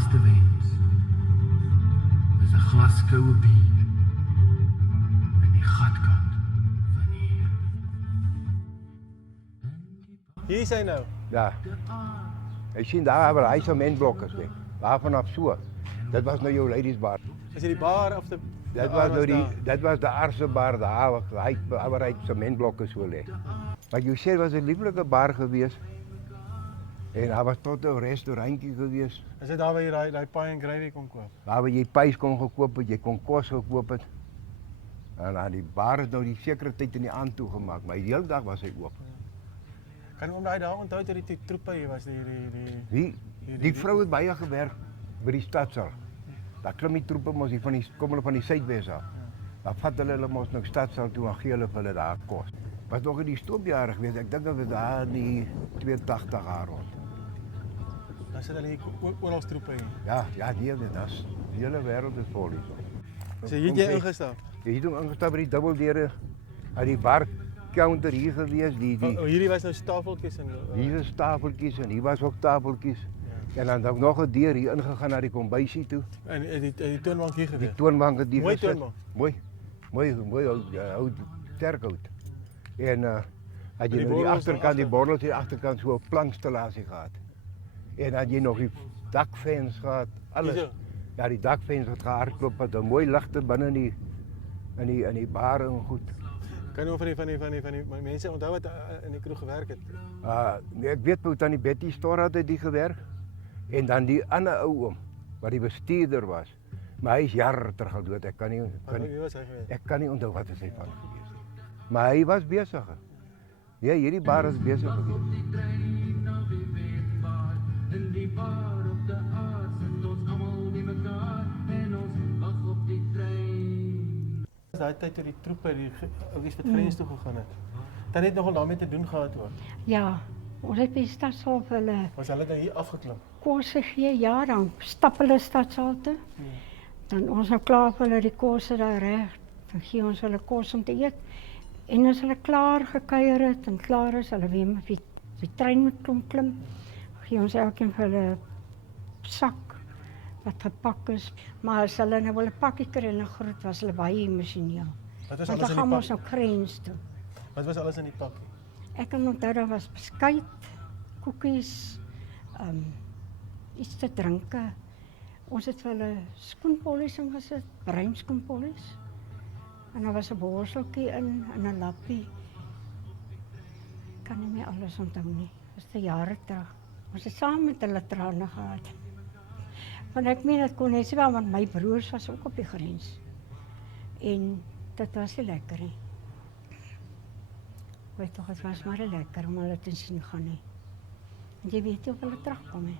laaste wens is 'n glas koue bier in die gatkant van hier. Hier is hy nou. Ja. Jy sien daar waar hy sementblokke lê. Waarvan af so. Dit was nou jou ladies bar. Is dit die bar of die Dit was nou dit was de Arse bar daar waar hy sementblokke so lê. Maar jy sê was 'n lieflike bar geweest. En daar was tot 'n restaurantjie geweest. Is dit daar waar jy daai pie and gravy kon koop? Waar jy pys kon gekoop het, jy kon kos gekoop het. En dan die bar het nou die sekere tyd in die aand toegemaak, maar die hele dag was hy oop. Kan jy onthou daar onthou dat die troepe hier was Die vrou het baie gewerk by die stadsaal. Daar klim die troepe mos hier kom hulle van die Suidwes af. Dan vat hulle mos nou stadsaal toe en gee hulle vir hulle daar kos. Was nog in die stoopjare geweest. Ek dink dit was daar in die 82 jaar rond. Dan sit hulle hier oral troepe hier. Ja, nee, dit is die hele wêreld is vol hierso. So hier het jy ingestap. Jy het ingestap by die dubbeldeure uit die bar counter hier gewees, Hierdie was nou tafeltjies en hier is tafeltjies en hier was ook tafeltjies. Ja. En dan het ek nog 'n deur hier ingegaan na die kombuisie toe. En die toonbank hier gewees. Die toonbank het die mooi gesit. Toonbank. Mooi hout, sterk hout. En had jy nou die agterkant, die bordels hier agterkant so 'n plankstallasie gehad. En dan had jy nog die dakvens gehad, alles. Hierso? Ja, die dakvens het gehardloop met 'n mooi ligte binne in die bar en goed. Kan jy van die mense onthou wat in die kroeg gewerk het? Nee, ek weet hoe tannie Betty Storrat het die gewerk. En dan die ander ou oom wat die bestuurder was. Maar hy is jare terug al dood. Wie was hy geweest? Ek kan nie onthou wat hy van gewees het. Maar hy was besig. Ja, hierdie bar is besig geweest. In die bar op de aard sit ons almal nie mekaar en ons wag op die trein. Daai tyd toe die troepe die ouens wat grens toe gegaan het. Dan het nogal daarmee te doen gehad hoor. Ja, ons het by die stadsaal vir hulle Was hulle nou hier afgeklim? kos gegee, ja, dan stap hulle stadsaal toe. Dan ons nou klaar vir hulle die kos daar reg, dan gee ons hulle kos om te eet. En as hulle klaar gekuier het en klaar is, hulle weer met die trein moet klim, gee ons elkeen vir hulle sak wat gepak is. Maar as hulle nou wil 'n pakkie kry en 'n groet, was hulle baie emosioneel. Wat was Want alles dan in gaan die ons pak? nou grens toe. Wat was alles in die pakkie? Ek kan onthou daar was beskuit, koekies, iets te drinke. Ons het vir hulle skoenpolies ingesit, bruin skoenpolies. En daar was 'n borseltjie in en 'n lappie. Ek kan nie meer alles onthou nie. Dit is te jare terug. Ons het saam met hulle trane gehad. Want ek meen dit kon net so wel, want my broers was ook op die grens. En dit was nie lekker nie. Weet toch, het was maar lekker om hulle te sien gaan nie. Want jy weet nie of hulle terugkom nie.